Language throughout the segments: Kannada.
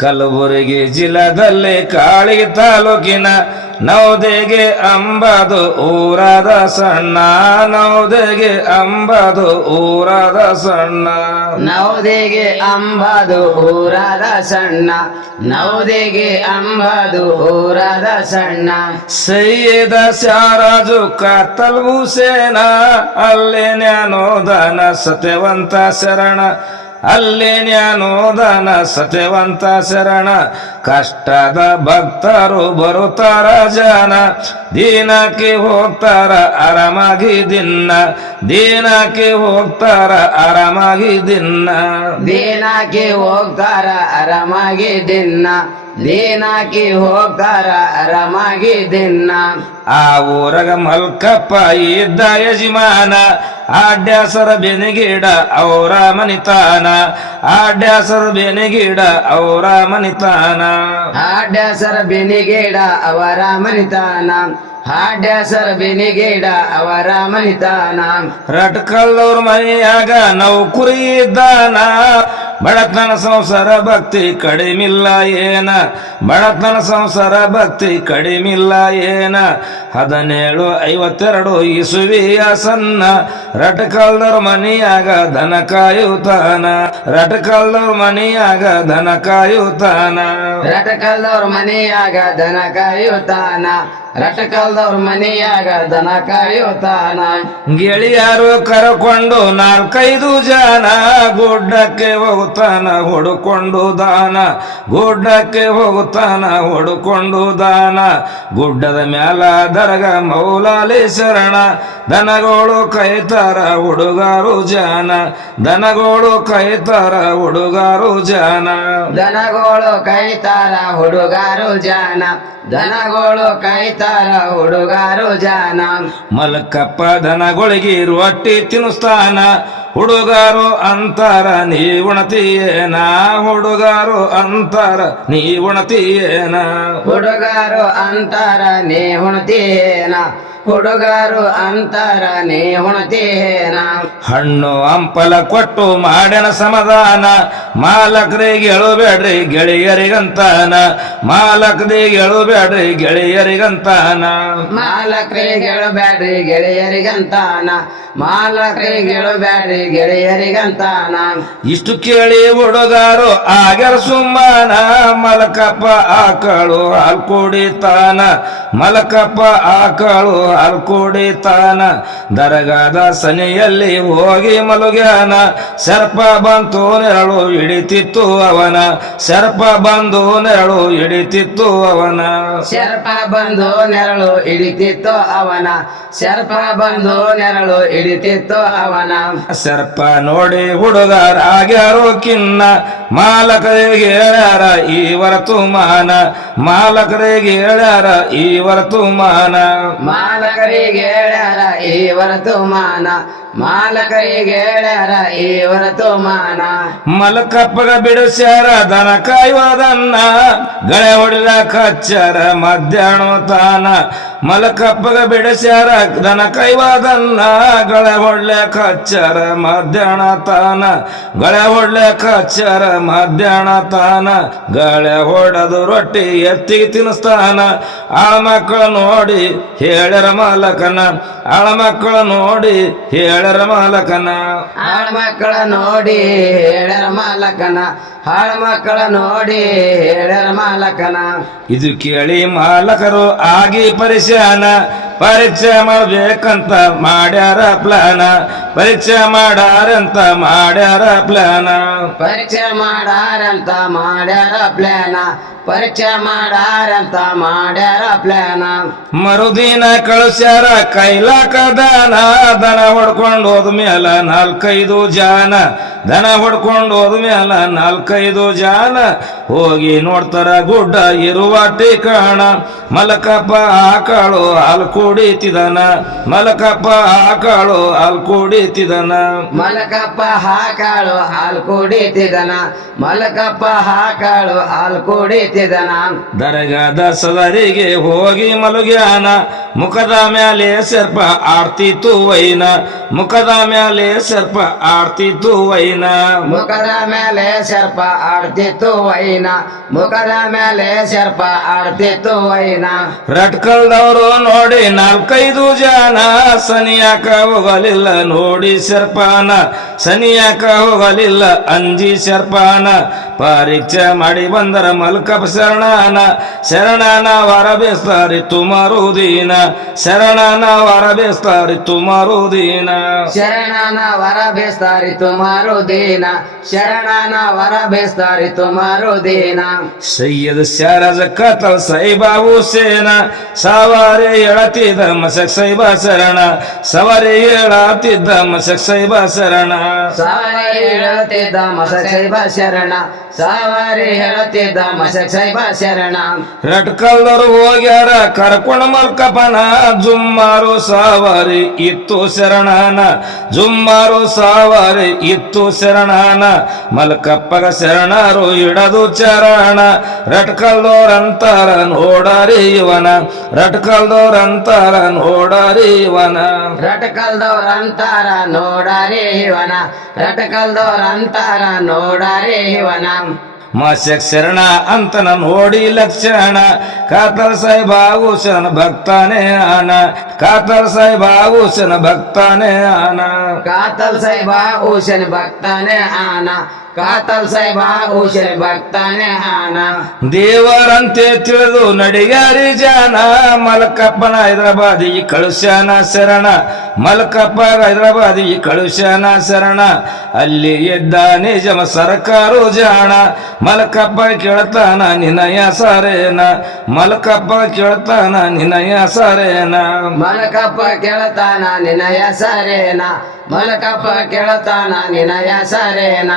ಕಲಬುರಗಿ ಜಿಲ್ಲಾದಲ್ಲಿ ಕಾಳಿ ತಾಲೂಕಿನ ನವದೆಗೆ ಅಂಬದು ಊರಾದ ಸಣ್ಣ ನವದೆಗೆ ಅಂಬದು ಊರಾದ ಸಣ್ಣ ನವದೆಗೆ ಅಂಬದು ಊರಾದ ಸಣ್ಣ ನವದೆಗೆ ಅಂಬದು ಊರಾದ ಸಣ್ಣ ಸೈಯದ ಶಾರಾಜು ಕತ್ತಲ್ ಹುಸೇನ ಅಲ್ಲೇ ಜ್ಞಾನೋದಾನ ಸತ್ಯವಂತ ಶರಣ ಅಲ್ಲೇ ಜ್ಞಾನೋದಾನ ಸತ್ಯವಂತ ಶರಣ ಕಷ್ಟದ ಭಕ್ತರು ಬರುತ್ತಾರ ಜನ ದೀನಕ್ಕೆ ಹೋಗ್ತಾರ ಆರಾಮಾಗಿ ದಿನ ದೀನಕ್ಕೆ ಹೋಗ್ತಾರ ಆರಾಮಾಗಿ ದಿನ ದೀನಕ್ಕೆ ಹೋಗ್ತಾರ ಆರಾಮಾಗಿ ದಿನ ದೀನಕ್ಕೆ ಹೋಗ್ತಾರ ಆರಾಮಾಗಿ ದಿನ ಆ ಊರಗ ಮಲ್ಕಪ್ಪ ಇದ್ದ ಯಜಮಾನ ಆಡ್ಯಾಸರ ಬೆನಗಿಡ ಅವರ ಮನಿತಾನ ಆಡ್ಯಾಸರ ಬೆನಗಿಡ ಅವರ ಮನಿತಾನ ಹಾಡ್ಯಾಸರ ಬೆನಿಗೇಡ ಅವರ ಮನಿತಾನ ಹಾಡ್ಯಾಸರ ಬೆನಿಗೇಡ ಅವರ ಮನಿತಾನ ರಟ್ಕಲ್ಲವ್ರ ಮನೆಯಾಗ ನೌಕರಿ ಇದ್ದಾನ ಬಡತನ ಸಂಸಾರ ಭಕ್ತಿ ಕಡಿಮಿಲ್ಲ ಏನ ಬಡತನ ಸಂಸಾರ ಭಕ್ತಿ ಕಡಿಮಿಲ್ಲ ಏನ 1752 ಇಸುವಿಯ ಸನ್ನ ರಟ್ಕಲ್ದವ್ರ ಮನೆಯಾಗ ದನ ಕಾಯುತ್ತಾನ ರಟ್ಕಲ್ದವ್ರ ಮನೆಯಾಗ ದನ ಕಾಯುತ್ತಾನ ರಟಕಲ್ದವ್ರ ಮನೆಯಾಗ ದನ ಕಾಯುತ್ತಾನ ರಟಕಲ್ದವ್ರ ಮನೆಯಾಗ ದನ ಕಾಯುತ್ತಾನ ಗೆಳೆಯರು ಕರಕೊಂಡು 4-5 ಜನ ಗುಡ್ಡಕ್ಕೆ ಹೋಗುತ್ತಾನ ಹೊಡುಕೊಂಡು ದಾನ ಗುಡ್ಡಕ್ಕೆ ಹೋಗುತ್ತಾನ ಹೊಡುಕೊಂಡು ದಾನ ಗುಡ್ಡದ ಮ್ಯಾಲ ದರಗ ಮೌಲಾಲಿ ಶರಣ ದನಗೋಳು ಕೈತಾರ ಹುಡುಗಾರು ಜಾನ ದನಗೋಳು ಕೈತಾರ ಹುಡುಗಾರು ಜಾನ ದನಗೋಳು ಕೈತಾರ ಹುಡುಗಾರು ಜಾನ ದನಗೋಳು ಕೈತಾರ ಹುಡುಗಾರು ಜಾನ ಮಲ್ಕಪ್ಪ ದನಗಳಿಗೆ ರೊಟ್ಟಿ ತಿನ್ನಿಸ್ತಾನ ಹುಡುಗಾರು ಅಂತಾರ ನೀ ಉಣತಿಯೇನ ಹುಡುಗಾರು ಅಂತಾರ ನೀ ಉಣತಿಯೇನ ಹುಡುಗಾರು ಅಂತಾರ ನೀ ಹುಣತಿಯೇನ ಹುಡುಗಾರು ಅಂತಾರ ನೀ ಹುಣತಿಯೇನ ಹಣ್ಣು ಹಂಪಲ ಕೊಟ್ಟು ಮಾಡ್ಯನ ಸಮಾಧಾನ ಮಾಲಕರಿಗೆ ಹೇಳಬೇಡ್ರಿ ಗೆಳೆಯರಿಗಂತಾನ ಮಾಲಕರಿಗೆ ಹೇಳಬೇಡ್ರಿ ಗೆಳೆಯರಿಗಂತಾನ ಮಾಲಕರಿಗೆ ಹೇಳಬೇಡ್ರಿ ಗೆಳೆಯರಿಗಂತಾನ ಮಾಲಕರಿಗೆ ಹೇಳಬೇಡ್ರಿ ಗೆಳೆಯರಿಗಂತಾನ ಇಷ್ಟು ಕೇಳಿ ಹುಡುಗಾರು ಆಗ್ಯಾರ ಸುಮ್ಮನ ಮಲಕಪ್ಪ ಆಕಳು ಹಾಲು ಕುಡಿತಾನ ಮಲಕಪ್ಪ ಆಕಳು ಹಾಲು ಕುಡಿತಾನ ದರಗಾದ ಸನಿಯಲ್ಲಿ ಹೋಗಿ ಮಲಗ್ಯಾನ ಸರ್ಪ ಬಂತು ನೆರಳು ಹಿಡಿತಿತ್ತು ಅವನ ಸರ್ಪ ಬಂದು ನೆರಳು ಹಿಡಿತಿತ್ತು ಅವನ ಸರ್ಪ ಬಂದು ನೆರಳು ಹಿಡಿತಿತ್ತು ಅವನ ಸರ್ಪ ಬಂದು ನೆರಳು ಹಿಡಿತಿತ್ತು ಅವನ ಸರ್ಪ ನೋಡಿ ಹುಡುಗಾರ ಆಗ್ಯಾರೋ ಖಿನ್ನ ಮಾಲಕರಿಗೆ ಹೇಳ್ಯಾರ ಈ ವರ್ತಮಾನ ಮಾಲಕರಿಗೆ ಹೇಳ್ಯಾರ ಈ ವರ್ತಮಾನ ಮಾಲಕರಿಗೆ ಹೇಳ್ಯಾರ ಈ ವರ್ತಮಾನ ಮಾಲಕರಿಗೆ ಹೇಳ್ಯಾರ ಈ ವರ್ತಮಾನ ಮಲಕಪ್ಪಗ ಬಿಡಿಸ್ಯಾರ ದನ ಕಾಯುವುದನ್ನ ಗಳೆ ಹೊಡಿಲ ಕಚ್ಚಾರ ಮಧ್ಯಾಹ್ನ ತಾನ ಮಲಕಪ್ಪಗ ಬಿಡಿಸ್ಯಾರ ದನ ಕಾಯುವುದನ್ನ ಗಳೆ ಹೊಡ್ಲೆ ಕಚ್ಚಾರ ಮಧ್ಯಾಹ್ನ ತಾನ ಗಳೆ ಹೊಡ್ಲೆ ಕಚ್ಚಾರ ಮಧ್ಯಾಹ್ನ ತಾನ ಗಳೆ ಹೊಡೆದು ರೊಟ್ಟಿ ಎತ್ತಿಗೆ ತಿನ್ನಿಸ್ತಾನ ಆಳ್ಮಕ್ಕಳ ನೋಡಿ ಹೇಳ್ಯಾರ ಮಾಲಕನ ಆಳ್ಮಕ್ಕಳ ನೋಡಿ ಹೇಳ್ಯಾರ ಮಾಲಕನ ಆಳ್ಮಕ್ಕಳ ನೋಡಿ ಹೇಳ್ಯಾರ ಮಾಲಕನ ಆಳ್ಮಕ್ಕಳ ನೋಡಿ ಹೇಳ್ಯಾರ ಮಾಲಕನ ಇದು ಕೇಳಿ ಮಾಲಕರು ಆಗಿ ಪರೀಕ್ಷೆ ಮಾಡ್ಬೇಕಂತ ಮಾಡ್ಯಾರ ಪ್ಲಾನ ಪರೀಕ್ಷೆ ಮಾಡಾರಂತ ಮಾಡ್ಯಾರ ಪ್ಲಾನ ಪರೀಕ್ಷೆ ಮಾಡಾರಂತ ಮಾಡ್ಯಾರ ಪ್ಲಾನ ಪರೀಕ್ಷೆ ಮಾಡಾರಂತ ಮಾಡ್ಯಾರ ಪ್ಲಾನ ಮರುದಿನ ಕಳಿಸ್ಯಾರ ಕೈಲಾಕ ದನ ಹೊಡ್ಕೊಂಡು ಹೋದ್ಮೇಲ 4-5 ಜನ ದನ ಹೊಡ್ಕೊಂಡು ಹೋದ್ಮೇಲ 4-5 ಜನ ಹೋಗಿ ನೋಡ್ತಾರ ಗುಡ್ಡ ಇರುವ ಠಿಕಾಣ ಮಲಕಪ್ಪ ಆಕಳು ಹಾಲು ಕುಡಿತಿದನ ಮಲಕಪ್ಪ ಆಕಳು ಹಾಲು ಕುಡಿತಿದನ ಮಲಕಪ್ಪ ಹಾಕಾಳು ಹಾಲು ಕುಡಿತಿದನ ಮಲಕಪ್ಪ ಹಾಕಾಳು ಹಾಲು ಕುಡಿತಿದನ ದರಗಾದ ಸದರಿಗೆ ಹೋಗಿ ಮಲಗ್ಯಾನ ಮುಖದ ಮ್ಯಾಲೆ ಸರ್ಪ ಆಡ್ತಿತ್ತು ವೈನ ಮುಖದ ಮ್ಯಾಲೆ ಸರ್ಪ ಆಡ್ತಿತ್ತು ವೈನ ಮುಖದ ಮೇಲೆ ಸರ್ಪ ಆಡ್ತಿತ್ತು ವೈನ ಮುಖದ ಮೇಲೆ ಸರ್ಪ ಆಡ್ತಿತ್ತು ವೈನ ರಟ್ಕಲ್ದವರು ನೋಡಿ 4-5 ಜನ ಸನಿಯಾಕ ಹೋಗಲಿಲ್ಲ ನೋಡಿ ಸರ್ಪಾನ ಸನಿಯಾಕ ಹೋಗಲಿಲ್ಲ ಅಂಜಿ ಸರ್ಪಾನ ಪರೀಕ್ಷೆ ಮಾಡಿ ಬಂದರ ಮಲ್ಕಪ್ಪ ಶರಣನ ವರ ಬೇಸ್ತಾರಿ ತುಮರುದೀನ ಶರಣನ ವರ ಬೇಸ್ತಾರಿ ತುಮರುದೀನ ಶರಣನ ವರ ಬೇಸ್ತಾರಿ ತುಮಾರು ದೀನ ಶರಣನ ವರ ಬೇಸ್ತಾರಿ ತುಮಾರು ದೀನ ಸೈಯದ್ ಶಾರಜ ಕತಲ್ ಸೈಬಾ ಹುಸೇನ ಸವಾರಿ ಹೇಳತಿದ್ದ ಮಸಕ್ ಸೈಬಾ ಶರಣ ಸವಾರಿ ಹೇಳತಿದ್ದ ಮಸಕ್ ಸೈಬಾ ಶರಣ ಸವಾರಿ ಹೇಳುತ್ತಿದ್ದ ಮಸಕ್ ಸೈಬ ಶರಣ ಸವಾರಿ ಹೇಳುತ್ತಿದ್ದ ಮಸಕ್ ಸೈಬ ಶರಣ ರಟ್ಕಲ್ದವ್ರು ಹೋಗ್ಯಾರ ಕರ್ಕೊಂಡ್ ಮಲ್ಕಪ್ಪನ ಜುಮ್ಮಾರು ಸವಾರಿ ಇತ್ತು ಶರಣನ ಜುಮ್ಮಾರು ಸವಾರಿ ಇತ್ತು ಶರಣನ ಮಲ್ಕಪ್ಪಗ ಶರಣರು ಇಡದು ಚರಣ ರಟ್ಕಲ್ದವ್ರಂತಾರ ನೋಡಾರಿ ಇವನ ರಟ್ಕಲ್ದವ್ರಂತಾರ ನೋಡಾರಿ ಇವನ ರಟಕಲ್ದವ್ರಂತಾರ ನೋಡಾರಿ ಇವನ ರಟಕಲ್ದವ್ರಂತಾರ ನೋಡಾರಿ ಇವನ ಮಸಕ್ ಶರಣ ಅಂತನ ನೋಡಿ ಲಕ್ಷಣ ಕಾತಲ್ ಸಾಹೇಬ ಹುಸೇನ ಭಕ್ತಾನೆ ಆನ ಕಾತಲ್ ಸಾಹೇಬ ಹುಸೇನ ಭಕ್ತಾನೆ ಆನ ಕಾತಲ್ ಸಾಹೇಬ ಹುಸೇನ್ ಭಕ್ತಾನೆ ಆನ ಕಾತಲ್ ಸಾಹೇಬ ಹುಸೇನ್ ಭಕ್ತಾನೆ ಆನ ದೇವರಂತೆ ತಿಳಿದು ನಡಿಗಾರಿ ಜಾನ ಮಲಕಪ್ಪನ ಹೈದರಾಬಾದಿ ಕಳುಸ್ಯಾನ ಶರಣ ಮಲಕಪ್ಪ ಹೈದರಾಬಾದಿ ಕಳುಸ್ಯಾನ ಶರಣ ಅಲ್ಲಿ ಎದ್ದ ನಿಜಮ ಸರ್ಕಾರು ಜಾಣ ಮಲಕಪ್ಪ ಕೇಳ್ತಾನ ನಿನಯ ಸರೇನ ಮಲಕಪ್ಪ ಕೇಳ್ತಾನ ನಿನಯ ಸರೇನ ಮಲಕಪ್ಪ ಕೇಳ್ತಾನ ನಿನಯ ಸರೇನ ಮಲಕಪ್ಪ ಕೇಳ್ತಾನ ನಿನಯ ಸರೇನ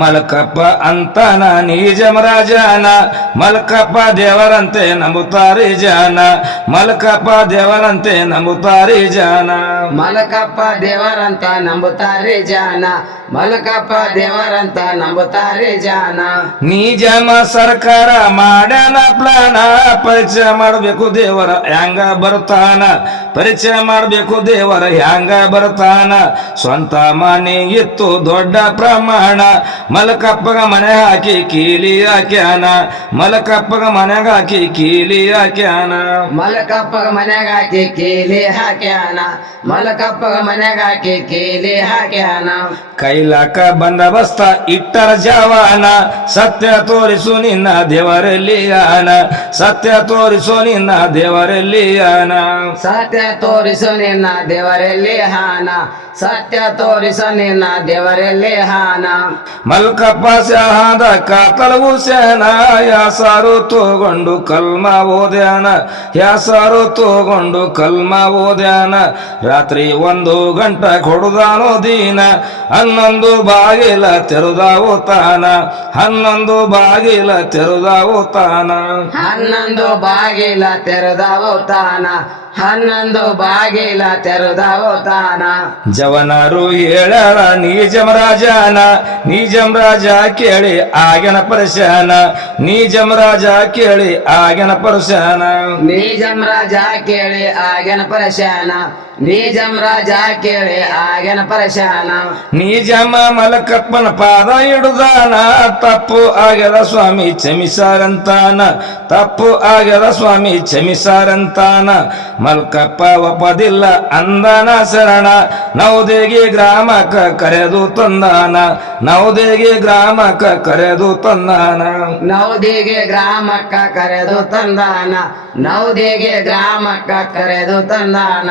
ಮಲಕಪ್ಪ ಅಂತಾನ ನಿಜಮ ರಾಜನ ಮಲಕಪ್ಪ ದೇವರಂತೆ ನಂಬುತ್ತಾರಿ ಜಾನ ಮಲಕಪ್ಪ ದೇವರಂತೆ ನಂಬುತ್ತಾರಿ ಜಾನ ಮಲಕಪ್ಪ ದೇವರಂತ ನಂಬುತ್ತಾರೆ ಜಾನ ಮಲಕಪ್ಪ ದೇವರಂತ ನಂಬುತ್ತಾರೆ ಜಾನ ನಿಜಮ ಸರ್ಕಾರ ಮಾಡ್ಯಾನ ಪ್ಲಾನ ಪರಿಚಯ ಮಾಡಬೇಕು ದೇವರ ಹ್ಯಾಂಗ ಬರ್ತಾನ ಪರಿಚಯ ಮಾಡಬೇಕು ದೇವರ ಹ್ಯಾಂಗ ಬರ್ತಾನ ಸ್ವಂತ ಮನೆ ಇತ್ತು ದೊಡ್ಡ ಪ್ರಮಾಣ ಮಲಕಪ್ಪಗ ಮನೆ ಹಾಕಿ ಕೀಲಿ ಹಾಕ್ಯಾನ ಮಲಕಪ್ಪಗ ಮನೆಗೆ ಹಾಕಿ ಕೀಲಿ ಹಾಕ್ಯಾನ ಮಲಕಪ್ಪಗ ಮನೆಗ ಹಾಕಿ ಕೀಲಿ ಹಾಕ್ಯಾನ ಮಲಕಪ್ಪಗ ಮನೆಗ ಹಾಕಿ ಕೀಲಿ ಹಾಕ್ಯಾನ ಕೈಲಾಕ ಬಂದಬಸ್ತ ಇಟ್ಟರ ಜವಾನ ಸತ್ಯ ತೋರಿಸು ನಿನ್ನ ದೇವರಲ್ಲಿ ಆನ ಸತ್ಯ ತೋರಿಸು ನಿನ್ನ ದೇವರಲ್ಲಿ ಆನ ಸತ್ಯ ತೋರಿಸು ನಿನ್ನ ದೇವರಲ್ಲಿ ಹಾನ ಸತ್ಯ ತೋರಿಸು ನಿನ್ನ ದೇವರಲ್ಲಿ ಹಾನ ಮಲ್ಕಪ್ಪ ಶಹಾದ ಕಾತಲ್ ಹುಸೇನ ಯಾಸಾರು ತಗೊಂಡು ಕಲ್ಮ ಓದ್ಯಾನ ಯಾಸಾರು ತಗೊಂಡು ಕಲ್ಮ ಓದ್ಯಾನ ರಾತ್ರಿ 1 ಗಂಟೆ ಹೊಡೆದಾನೋ ದೀನ 11 ಬಾಗಿಲ ತೆರೆದಾವು ತಾನ 11 ಬಾಗಿಲ ತೆರೆದಾವು ತಾನ 11 ಬಾಗಿಲ ತೆರೆದವು ತಾನ 11 ಬಾಗಿಲ ತೆರೆದವು ತಾನ ಜವನರು ಹೇಳ್ಯಾರ ನಿಜಮ ರಾಜನ ನಿಜಮ ರಾಜ ಕೇಳಿ ಆಗನ ಪರಶಾನ ನಿಜಮ ರಾಜ ಕೇಳಿ ಆಗನ ಪರಶಾನ ನಿಜಂ ರಾಜ ಕೇಳಿ ಆಗನ ಪರಶಾನ ನಿಜಂ ರಾಜ ಕೇಳಿ ಆಗನ ಪರಶಾನ ನಿಜಮ ಮಲಕಪ್ಪನ ಪಾದ ಹಿಡುದಾನ ತಪ್ಪು ಆಗ್ಯದ ಸ್ವಾಮಿ ಕ್ಷಮಿಸಾರಂತಾನ ತಪ್ಪು ಆಗ್ಯದ ಸ್ವಾಮಿ ಕ್ಷಮಿಸಾರಂತಾನ ಮಲ್ಕಪ್ಪ ಒಪ್ಪದಿಲ್ಲ ಅಂದನ ಶರಣ ನವದೇಗಿ ಗ್ರಾಮಕ್ಕ ಕರೆದು ತಂದಾನ ನವದೇಗಿ ಗ್ರಾಮಕ್ಕ ಕರೆದು ತಂದಾನ ನವದಿಗೆ ಗ್ರಾಮಕ್ಕ ಕರೆದು ತಂದಾನ ನವದಿಗೆ ಗ್ರಾಮಕ್ಕ ಕರೆದು ತಂದಾನ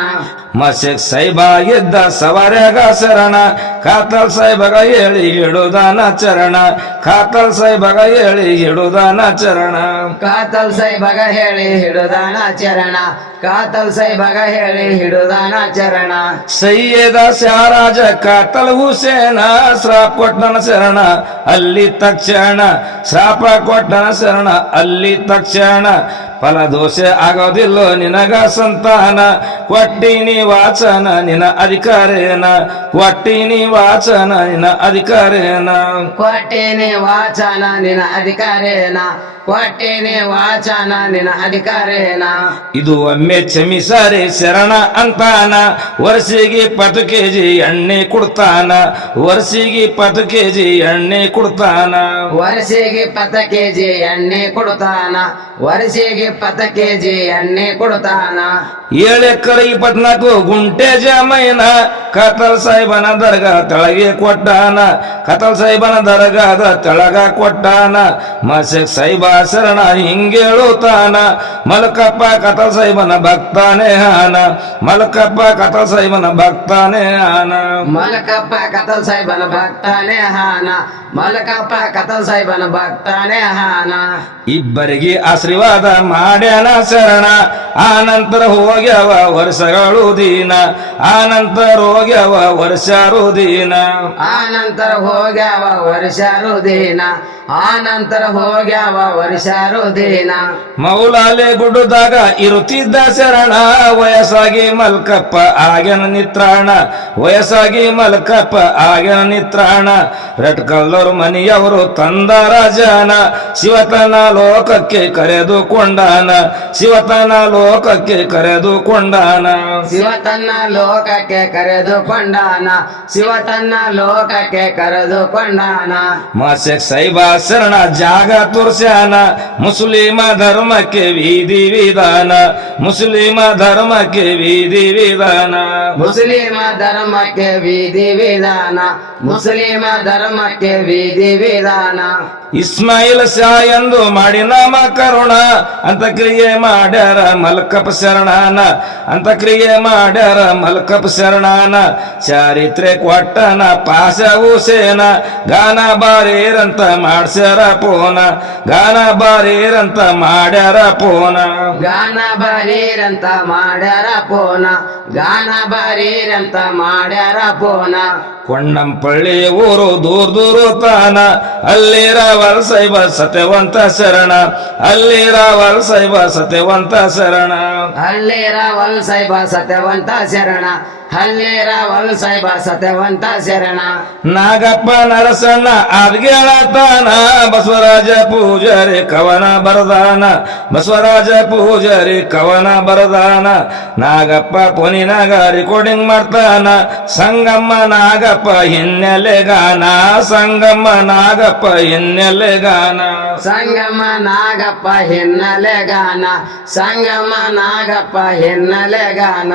ಮಸಕ್ ಸಾಹಿಬ ಇದ್ದ ಸವಾರ್ಯಾಗ ಶರಣ ಕಾತಲ್ ಸಾಹಿಬಗ ಹೇಳಿ ಹಿಡುದಾನ ಚರಣ ಕಾತಲ್ ಸಾಹಿಬಗ ಹೇಳಿ ಹಿಡುದಾನ ಚರಣ ಕಾತಲ್ ಸಾಹಿಬಗ ಹೇಳಿ ಹಿಡುದಾನ ಚರಣ ಕಾತಲ್ ಸಾಹಿಬಗ ಹೇಳಿ ಹಿಡುದಾನ ಚರಣ ಸೈಯದ ಶಾರಾಜ ಕಾತಲ್ ಹುಸೇನ ಶ್ರಾಪ್ ಕೊಟ್ಟನ ಶರಣ ಅಲ್ಲಿ ತಕ್ಷಣ ಶ್ರಾಪ ಕೊಟ್ಟನ ಶರಣ ಅಲ್ಲಿ ತಕ್ಷಣ ಫಲದೋಷ ಆಗೋದಿಲ್ಲೋ ನಿನಗ ಸಂತಾನ ಕೊಟ್ಟಿನಿ ವಾಚನ ನಿನ ಅಧಿಕಾರೇನ ಕೊಟ್ಟಿನಿ ವಾಚನ ನಿನ ಅಧಿಕಾರೇನ ಕೊಟ್ಟೇನೆ ವಾಚನ ನಿನ ಅಧಿಕಾರೇನ ಕೊಟ್ಟೇನೆ ವಾಚನ ನಿನ ಅಧಿಕಾರೇನ ಇದು ಒಮ್ಮೆ ಕ್ಷಮಿಸಾರೆ ಶರಣ ಅಂತಾನ ವರ್ಷಿಗೆ 10 ಕೆಜಿ ಎಣ್ಣೆ ಕೊಡ್ತಾನ ವರ್ಷಿಗೆ 10 ಕೆಜಿ ಎಣ್ಣೆ ಕೊಡ್ತಾನ ವರ್ಷಿಗೆ 10 ಕೆಜಿ ಎಣ್ಣೆ ಕೊಡ್ತಾನ ವರ್ಷಿಗೆ 10 ಕೆಜಿ ಎಣ್ಣೆ ಕೊಡ್ತಾನ 7 ಎಕರೆ 24 ಗುಂಟೆ ಜಮೈನ ಕತಲ್ ಸಾಹೇಬನ ದರ್ಗಾ ತೆಳಗೆ ಕೊಟ್ಟಾನ ಕತಲ್ ಸಾಹೇಬನ ದರ್ಗಾದ ತೆಳಗ ಕೊಟ್ಟಾನ ಮಸಕ್ ಸಾಹಿಬ ಶರಣ ಹಿಂಗೇಳುತ್ತಾನ ಮಲಕಪ್ಪ ಕತಲ್ ಸಾಹೇಬನ ಭಕ್ತಾನೆ ಹಾನ ಮಲಕಪ್ಪ ಕತಲ್ ಸಾಹೇಬನ ಭಕ್ತಾನೆ ಹಾನ ಮಲಕಪ್ಪ ಕತಲ್ ಸಾಹೇಬನ ಭಕ್ತಾನೆ ಹಾನ ಮಲಕಪ್ಪ ಕತಲ್ ಸಾಹೇಬನ ಭಕ್ತಾನೆ ಹಾನ ಇಬ್ಬರಿಗೆ ಆಶೀರ್ವಾದ ಮಾಡ್ಯಾನ ಶರಣ ಆನಂತರ ಹೋಗ್ಯವ ವರ್ಷಗಳು ದೀನ ಆನಂತರ ಹೋಗ್ಯವ ವರ್ಷರು ದೀನ ಆನಂತರ ಹೋಗ್ಯಾವ ವರ್ಷರು ದಿನ ಆನಂತರ ಹೋಗ್ಯಾವ ವರ್ಷರು ದಿನ ಮೌಲಾಲೆ ಗುಡ್ಡದಾಗ ಇರುತ್ತಿದ್ದ ಶರಣ ವಯಸ್ಸಾಗಿ ಮಲ್ಕಪ್ಪ ಆಗ್ಯನ ನಿತ್ರಾಣ ವಯಸ್ಸಾಗಿ ಮಲ್ಕಪ್ಪ ಆಗ್ಯನ ನಿತ್ರಾಣ ರಟ್ಕಲ್ಲೋರ್ ಮನೆಯವರು ತಂದಾರ ಜನ ಶಿವತನ ಲೋಕಕ್ಕೆ ಕರೆದುಕೊಂಡಾನ ಶಿವತನ ಲೋಕಕ್ಕೆ ಕರೆದುಕೊಂಡಾನ ಶಿವತನ್ನ ಲೋಕಕ್ಕೆ ಕರೆದುಕೊಂಡಾನ ಶಿವತನ್ನ ಲೋಕಕ್ಕೆ ಕರೆದುಕೊಂಡಾನ ಮಾಸೆಕ್ ಸೈಬ ಶರಣ ಜಾಗ ತೋರ್ಸ್ಯಾನ ಮುಸ್ಲಿಮ ಧರ್ಮಕ್ಕೆ ವಿಧಿ ವಿಧಾನ ಮುಸ್ಲಿಮ ಧರ್ಮಕ್ಕೆ ವಿಧಿ ವಿಧಾನ ಮುಸ್ಲಿಮ ಧರ್ಮಕ್ಕೆ ವಿಧಿ ವಿಧಾನ ಮುಸ್ಲಿಮ ಧರ್ಮಕ್ಕೆ ವಿಧಿ ವಿಧಾನ ಇಸ್ಮಾಯಿಲ್ ಶಾ ಎಂದು ಮಾಡಿ ನಾಮಕರಣ ಅಂತ ಕ್ರಿಯೆ ಮಾಡ್ಯಾರ ಮಲ್ಕಪ್ಪ ಶರಣಾನ ಅಂತ ಕ್ರಿಯೆ ಮಾಡ್ಯಾರ ಮಲ್ಕಪ್ಪ ಶರಣಾನ ಚಾರಿತ್ರೆ ಕೊಟ್ಟನ ಪಾಸ ಹುಸೇನ ಗಾನ ಬಾರೇರಂತ ಮಾಡ್ಸ್ಯಾರ ಪೋನ ಗಾನ ಬಾರೇರಂತ ಮಾಡ್ಯಾರ ಪೋನ ಗಾನ ಬಾರೀರಂತ ಮಾಡ್ಯಾರ ಪೋನ ಗಾನ ಬಾರೀರಂತ ಮಾಡ್ಯಾರ ಪೋನ ಕೊಂಡಂಪಳ್ಳಿ ಊರು ದೂರ ದೂರ ತಾನ ಅಲ್ಲಿ ರಾವಲ್ ಸಾಹಿಬ ಸತ್ಯವಂತ ಶರಣ ಅಲ್ಲಿ ರಾವಲ್ ಸಾಹಿಬ ಸತ್ಯವಂತ ಶರಣ ಹಳ್ಳೇರ ವಲ್ ಸಾಹಿಬ ಸತ್ಯವಂತ ಶರಣ ಹಳ್ಳೇರ ವಲ್ ಸಾಹಿಬ ಸತ್ಯವಂತ ಶರಣ ನಾಗಪ್ಪ ನರಸಣ್ಣ ಆದ್ಗೇಳತಾನ ಬಸವರಾಜ ಪೂಜಾರಿ ಕವನ ಬರದಾನ ಬಸವರಾಜ ಪೂಜಾರಿ ಕವನ ಬರದಾನ ನಾಗಪ್ಪ ಪೊನಿನಾಗ ರೆಕಾರ್ಡಿಂಗ್ ಮಾಡ್ತಾನ ಸಂಗಮ್ಮ ನಾಗಪ್ಪ ಹಿನ್ನೆಲೆ ಗಾನ ಸಂಗಮ್ಮ ನಾಗಪ್ಪ ಹಿನ್ನೆಲೆ ಗಾನ ಸಂಗಮ ನಾಗಪ್ಪ ಹಿನ್ನೆಲೆ ಗಾನ ಸಂಗಮ ನಾಗಪ್ಪ ಹಿನ್ನೆಲೆ ಗಾನ